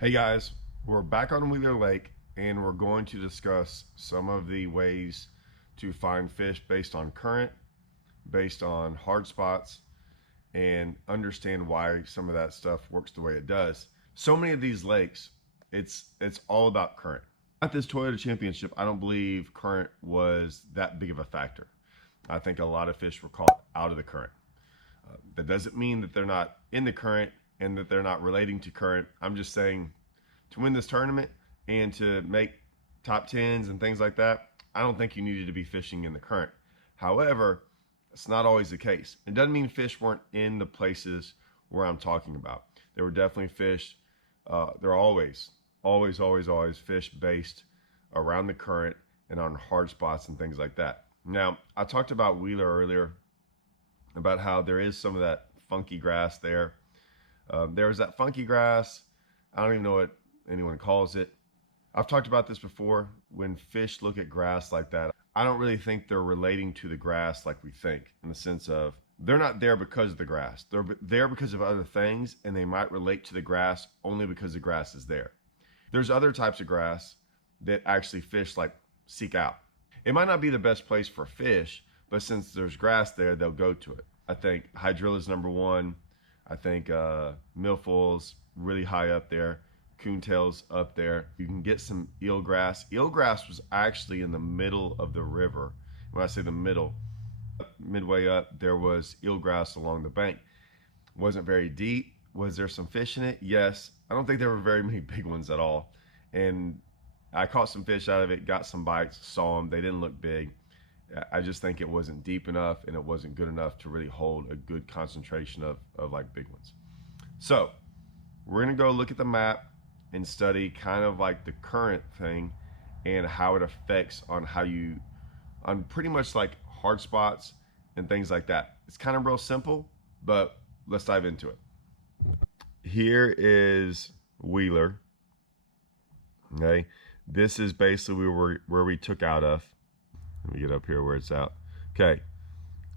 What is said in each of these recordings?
Hey guys, we're back on Wheeler Lake and we're going to discuss some of the ways to find fish based on current, based on hard spots, and understand why some of that stuff works the way it does. So many of these lakes, it's all about current. At this Toyota Championship, I don't believe current was that big of a factor. I think a lot of fish were caught out of the current. That doesn't mean that they're not in the current and that they're not relating to current. I'm just saying to win this tournament and to make top tens and things like that, I don't think you needed to be fishing in the current. However, it's not always the case. It doesn't mean fish weren't in the places where I'm talking about. There were definitely fish. There are always fish based around the current and on hard spots and things like that. Now, I talked about Wheeler earlier, about how there is some of that funky grass there. There's that funky grass. I don't even know what anyone calls it. I've talked about this before. When fish look at grass like that, I don't really think they're relating to the grass like we think, in the sense of they're not there because of the grass. They're there because of other things, and they might relate to the grass only because the grass is there. There's other types of grass that actually fish like seek out. It might not be the best place for fish, but since there's grass there, they'll go to it. I think hydrilla's number one. I think milfoil's really high up there. Coontail's up there. You can get some eelgrass. Eelgrass was actually in the middle of the river. When I say the middle, midway up, there was eelgrass along the bank. Wasn't very deep. Was there some fish in it? Yes. I don't think there were very many big ones at all. And I caught some fish out of it, got some bites, saw them. They didn't look big. I just think it wasn't deep enough and it wasn't good enough to really hold a good concentration of like big ones. So we're gonna go look at the map and study kind of like the current thing and how it affects on how you, on pretty much like hard spots and things like that. It's kind of real simple, but let's dive into it. Here is Wheeler. Okay, this is basically where we took out of. Let me get up here where it's out. Okay,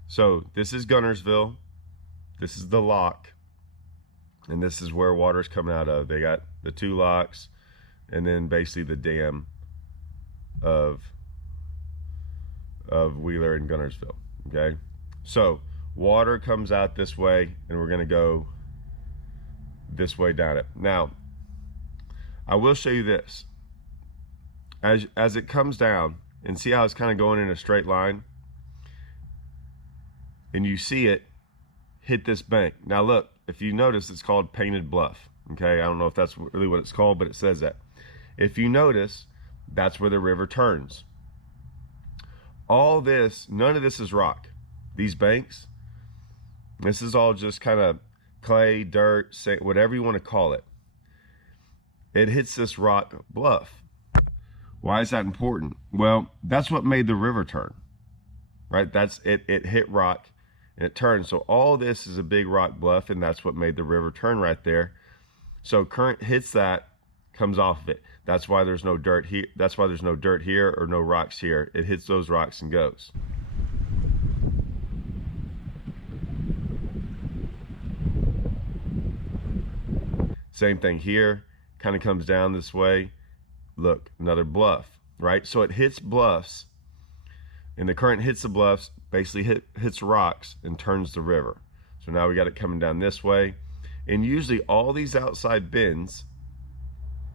so this is Guntersville. This is the lock. And this is where water's coming out of. They got the two locks and then basically the dam of Wheeler and Guntersville. Okay, so water comes out this way and we're gonna go this way down it. Now, I will show you this. As it comes down, and see how it's kind of going in a straight line, and you see it hit this bank. Now look, if you notice, it's called Painted Bluff. Okay, I don't know if that's really what it's called, but it says that. If you notice, that's where the river turns. All this, none of this is rock. These banks, this is all just kind of clay, dirt, sand, whatever you want to call it. It hits this rock bluff. Why is that important? Well, that's what made the river turn, right? That's it. It hit rock and it turned. So all this is a big rock bluff, and that's what made the river turn right there. So current hits that, comes off of it. That's why there's no dirt here. That's why there's no dirt here or no rocks here. It hits those rocks and goes. Same thing here, kind of comes down this way. Look, another bluff, right? So it hits bluffs, and the current hits the bluffs, basically hits rocks and turns the river. So now we got it coming down this way. And usually all these outside bends,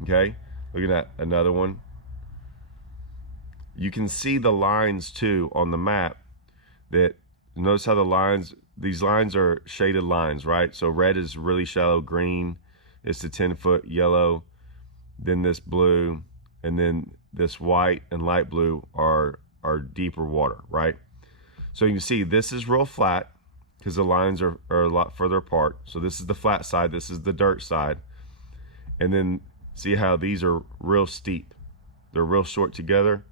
okay, look at that, another one. You can see the lines too on the map. That, notice how the lines, these lines are shaded lines, right? So red is really shallow, green is the 10-foot, yellow, then this blue, and then this white and light blue are deeper water, right? So you can see this is real flat because the lines are a lot further apart. So this is the flat side, this is the dirt side. And then see how these are real steep. They're real short together.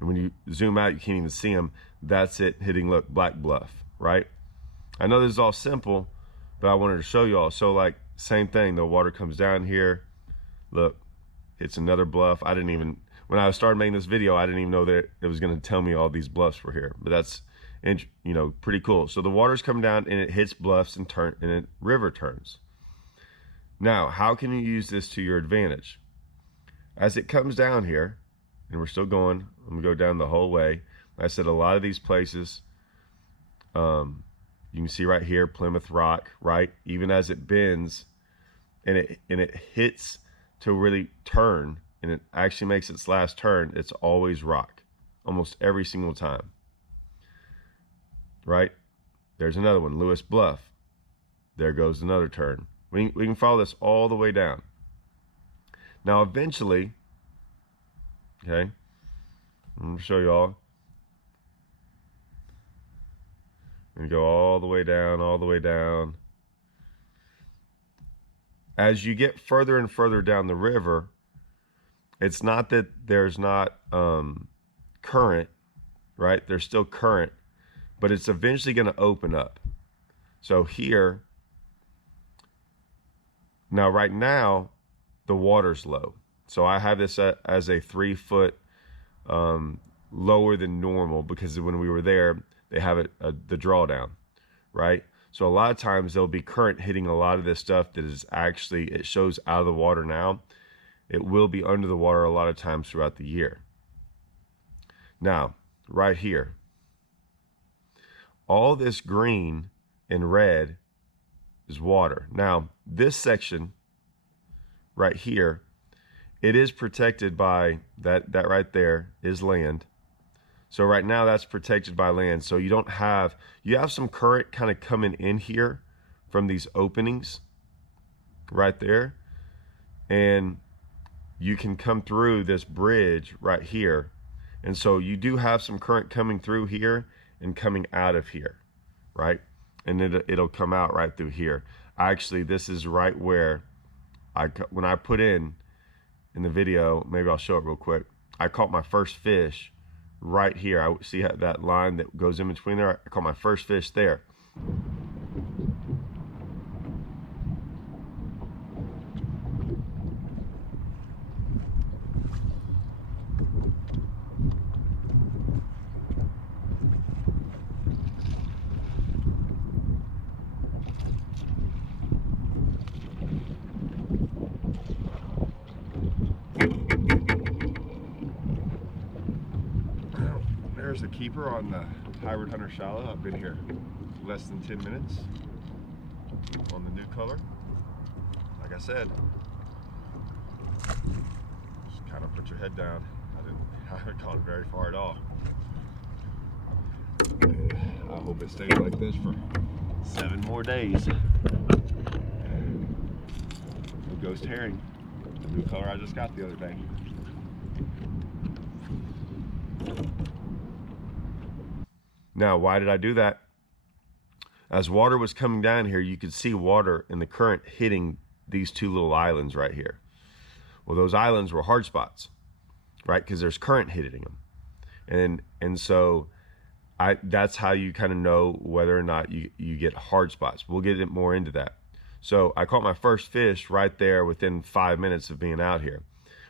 And when you zoom out, you can't even see them. That's it hitting, look, Black Bluff, right? I know this is all simple, but I wanted to show you all. So like, same thing, the water comes down here. Look, it's another bluff. I didn't even, when I started making this video, I didn't even know that it was going to tell me all these bluffs were here. But that's, you know, pretty cool. So the water's coming down and it hits bluffs and the river turns. Now, how can you use this to your advantage? As it comes down here, and we're still going, I'm gonna go down the whole way. Like I said, a lot of these places, you can see right here, Plymouth Rock, right? Even as it bends and it hits to really turn, and it actually makes its last turn, it's always rock, almost every single time, right? There's another one, Lewis Bluff. There goes another turn. We can follow this all the way down. Now, eventually, okay, I'm gonna show you all. And go all the way down, all the way down. As you get further and further down the river, it's not that there's not current, right? There's still current, but it's eventually going to open up. So here, now right now, the water's low. So I have this as a 3 foot lower than normal, because when we were there, they have it the drawdown, right? So a lot of times there'll be current hitting a lot of this stuff that is actually, it shows out of the water now. It will be under the water a lot of times throughout the year. Now, right here, all this green and red is water. Now, this section right here, it is protected by that right there is land. So right now that's protected by land. So you have some current kind of coming in here from these openings right there. And you can come through this bridge right here. And so you do have some current coming through here and coming out of here, right? And it'll come out right through here. Actually, this is right where when I put in the video, maybe I'll show it real quick. I caught my first fish right here. I see that line that goes in between there. I caught my first fish there. There's the keeper on the Hybrid Hunter Shallow. I've been here less than 10 minutes on the new color. Like I said, just kind of put your head down. I haven't gone very far at all. I hope it stays like this for 7 more days. No ghost herring, the new color I just got the other day. Now, why did I do that? As water was coming down here, you could see water in the current hitting these 2 little islands right here. Well, those islands were hard spots, right? Because there's current hitting them. And so that's how you kind of know whether or not you get hard spots. We'll get more into that. So I caught my first fish right there within 5 minutes of being out here.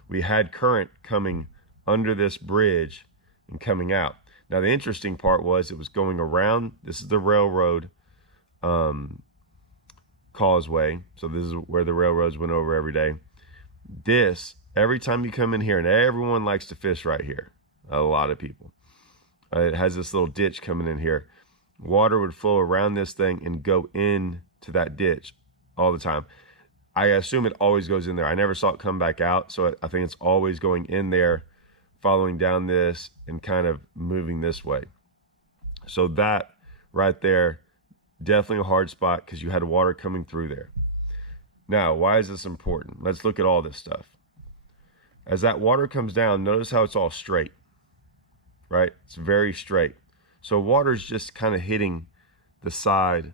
We had current coming under this bridge and coming out. Now, the interesting part was it was going around. This is the railroad causeway. So this is where the railroads went over every day. Every time you come in here, and everyone likes to fish right here, a lot of people. It has this little ditch coming in here. Water would flow around this thing and go into that ditch all the time. I assume it always goes in there. I never saw it come back out. So I think it's always going in there, following down this and kind of moving this way. So that right there, definitely a hard spot because you had water coming through there. Now, why is this important? Let's look at all this stuff. As that water comes down, notice how it's all straight, right? It's very straight. So water's just kind of hitting the side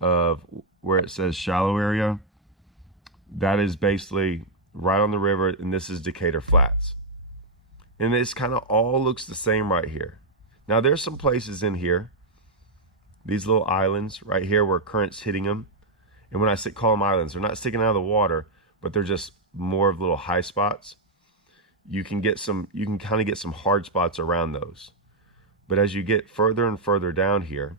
of where it says shallow area. That is basically right on the river, and this is Decatur Flats. And this kind of all looks the same right here. Now, there's some places in here, these little islands right here where current's hitting them. And when I call them islands, they're not sticking out of the water, but they're just more of little high spots. You can kind of get some hard spots around those. But as you get further and further down here,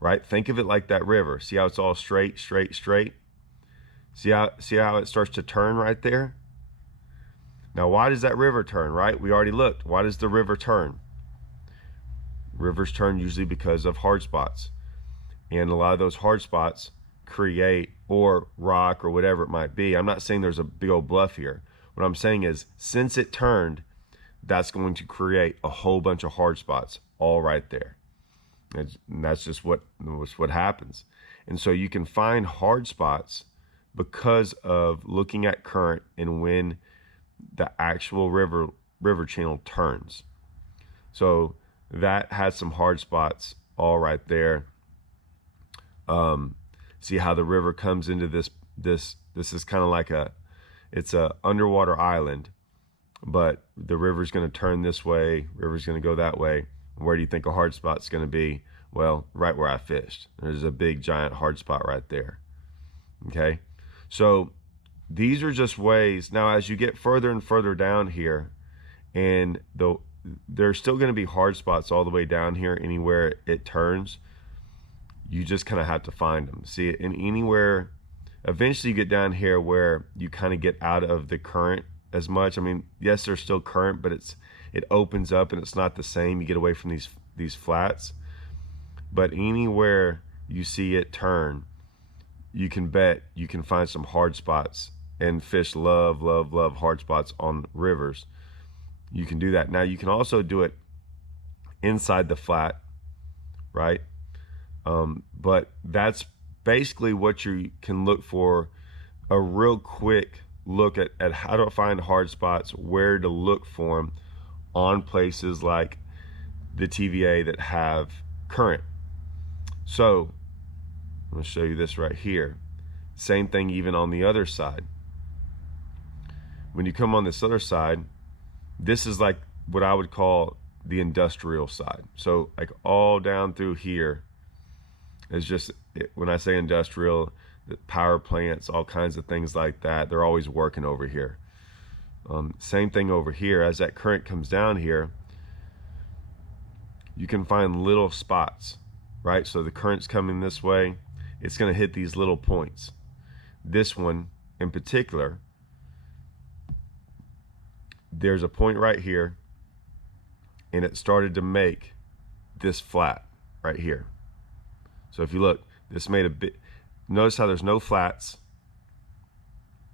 right, think of it like that river. See how it's all straight, straight, straight? See how it starts to turn right there? Now, why does that river turn, right? We already looked. Why does the river turn? Rivers turn usually because of hard spots. And a lot of those hard spots create, or rock or whatever it might be. I'm not saying there's a big old bluff here. What I'm saying is, since it turned, that's going to create a whole bunch of hard spots all right there. And that's just what happens. And so you can find hard spots because of looking at current and when the actual river channel turns. So that has some hard spots all right there. See how the river comes into this is kind of like it's a underwater island, but the river's going to turn this way, river's going to go that way. Where do you think a hard spot's going to be? Well, right where I fished. There's a big giant hard spot right there. Okay, so these are just ways. Now, as you get further and further down here, and there's still going to be hard spots all the way down here anywhere it turns. You just kind of have to find them. See, in anywhere, eventually you get down here where you kind of get out of the current as much. I mean, yes, there's still current, but it opens up and it's not the same. You get away from these flats. But anywhere you see it turn, you can bet you can find some hard spots. And fish love hard spots on rivers. You can do that. Now, you can also do it inside the flat, right? But that's basically what you can look for, a real quick look at how to find hard spots, where to look for them on places like the TVA that have current. So I'm going to show you this right here. Same thing even on the other side. When you come on this other side, this is like what I would call the industrial side. So like all down through here is just, when I say industrial, the power plants, all kinds of things like that, they're always working over here. Same thing over here. As that current comes down here, you can find little spots, right? So the current's coming this way, it's going to hit these little points. This one in particular, there's a point right here, and it started to make this flat right here. So if you look, this made a bit, notice how there's no flats.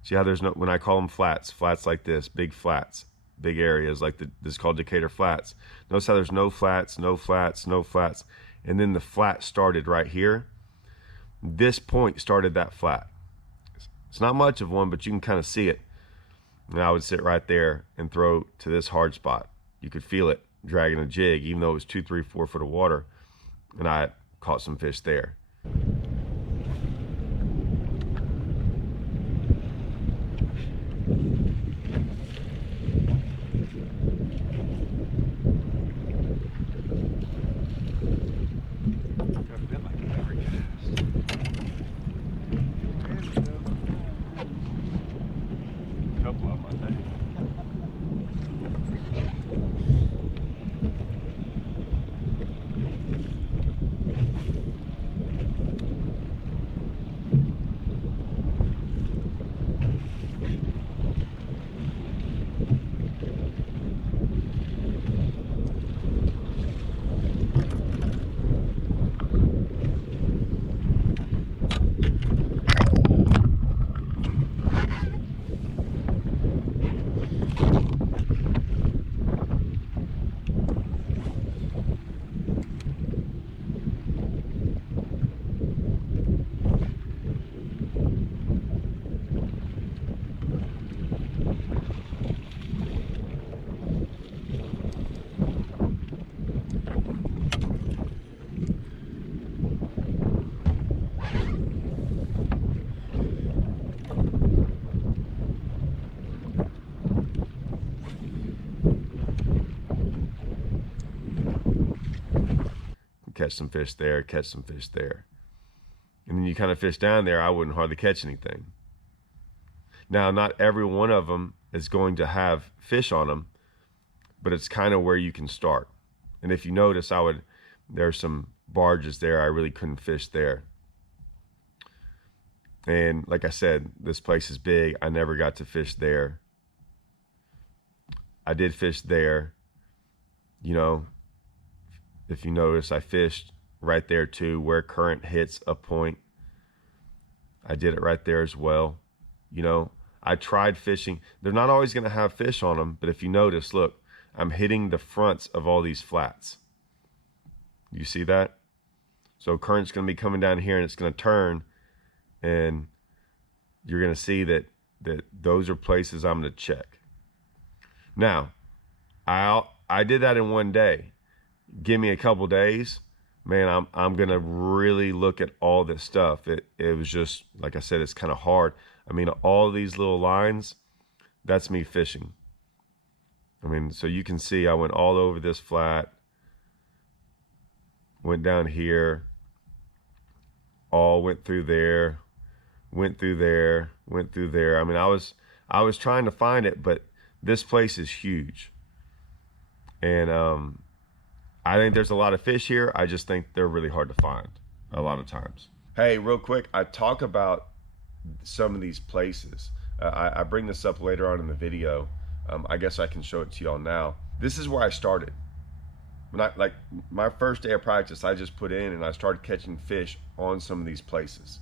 See how there's no, when I call them flats like this, big flats, big areas like this is called Decatur Flats. Notice how there's no flats, no flats, no flats. And then the flat started right here. This point started that flat. It's not much of one, but you can kind of see it. And I would sit right there and throw to this hard spot. You could feel it dragging a jig, even though it was 2, 3, 4 foot of water. And I caught some fish there. Catch some fish there, catch some fish there. And then you kind of fish down there, I wouldn't hardly catch anything. Now, not every one of them is going to have fish on them, but it's kind of where you can start. And if you notice, there's some barges there, I really couldn't fish there. And like I said, this place is big. I never got to fish there. I did fish there. You know, if you notice, I fished right there too, where current hits a point. I did it right there as well. You know, I tried fishing. They're not always going to have fish on them, but if you notice, look, I'm hitting the fronts of all these flats. You see that? So current's going to be coming down here and it's going to turn, and you're going to see that those are places I'm going to check. Now, I did that in one day. Give me a couple days, man, I'm going to really look at all this stuff. It was just, like I said, it's kind of hard. I mean, all these little lines, that's me fishing. I mean, so you can see I went all over this flat, went down here, all went through there, went through there, went through there. I mean, I was trying to find it, but this place is huge. And I think there's a lot of fish here. I just think they're really hard to find a lot of times. Hey, real quick, I talk about some of these places. I bring this up later on in the video. I guess I can show it to y'all now. This is where I started. Like my first day of practice, I just put in and I started catching fish on some of these places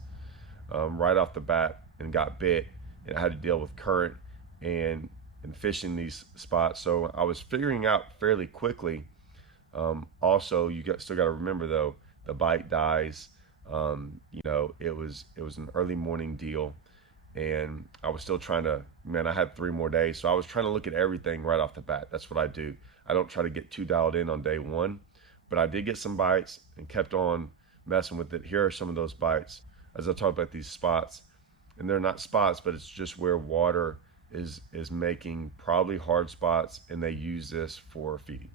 right off the bat, and got bit, and I had to deal with current and fishing these spots. So I was figuring out fairly quickly. Also, still got to remember though, the bite dies. You know, it was an early morning deal, and I was still trying to, man, I had 3 more days, so I was trying to look at everything right off the bat. That's what I do. I don't try to get too dialed in on day one, but I did get some bites and kept on messing with it. Here are some of those bites as I talk about these spots, and they're not spots, but it's just where water is making probably hard spots, and they use this for feeding.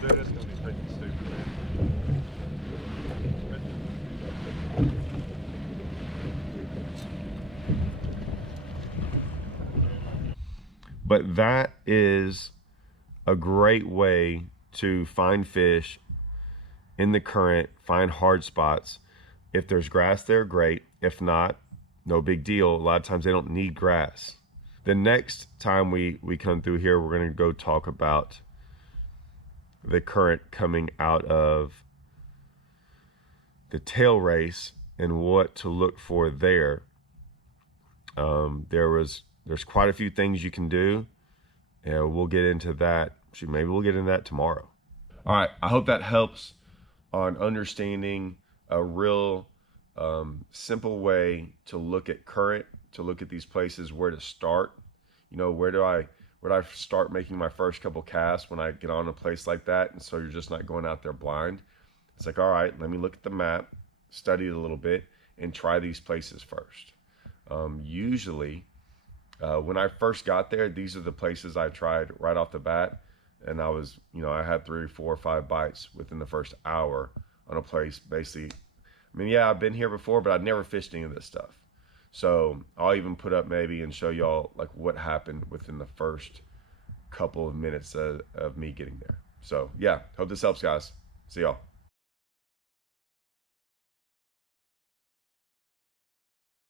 Dude, it's gonna be freaking stupid, man. But that is a great way to find fish in the current, find hard spots. If there's grass there, great. If not, no big deal. A lot of times they don't need grass. The next time we come through here, we're gonna go talk about the current coming out of the tail race and what to look for there. There's quite a few things you can do, and we'll get into that. Maybe we'll get into that tomorrow. All right, I hope that helps on understanding a real simple way to look at current, to look at these places, where to start. You know, where do I start making my first couple casts when I get on a place like that? And so you're just not going out there blind. It's like, all right, let me look at the map, study it a little bit, and try these places first. Usually, when I first got there, these are the places I tried right off the bat. And I was, you know, I had 3, 4, 5 bites within the first hour on a place. Basically, I mean, yeah, I've been here before, but I'd never fished any of this stuff. So I'll even put up maybe and show y'all like what happened within the first couple of minutes of me getting there. So yeah, hope this helps, guys. See y'all.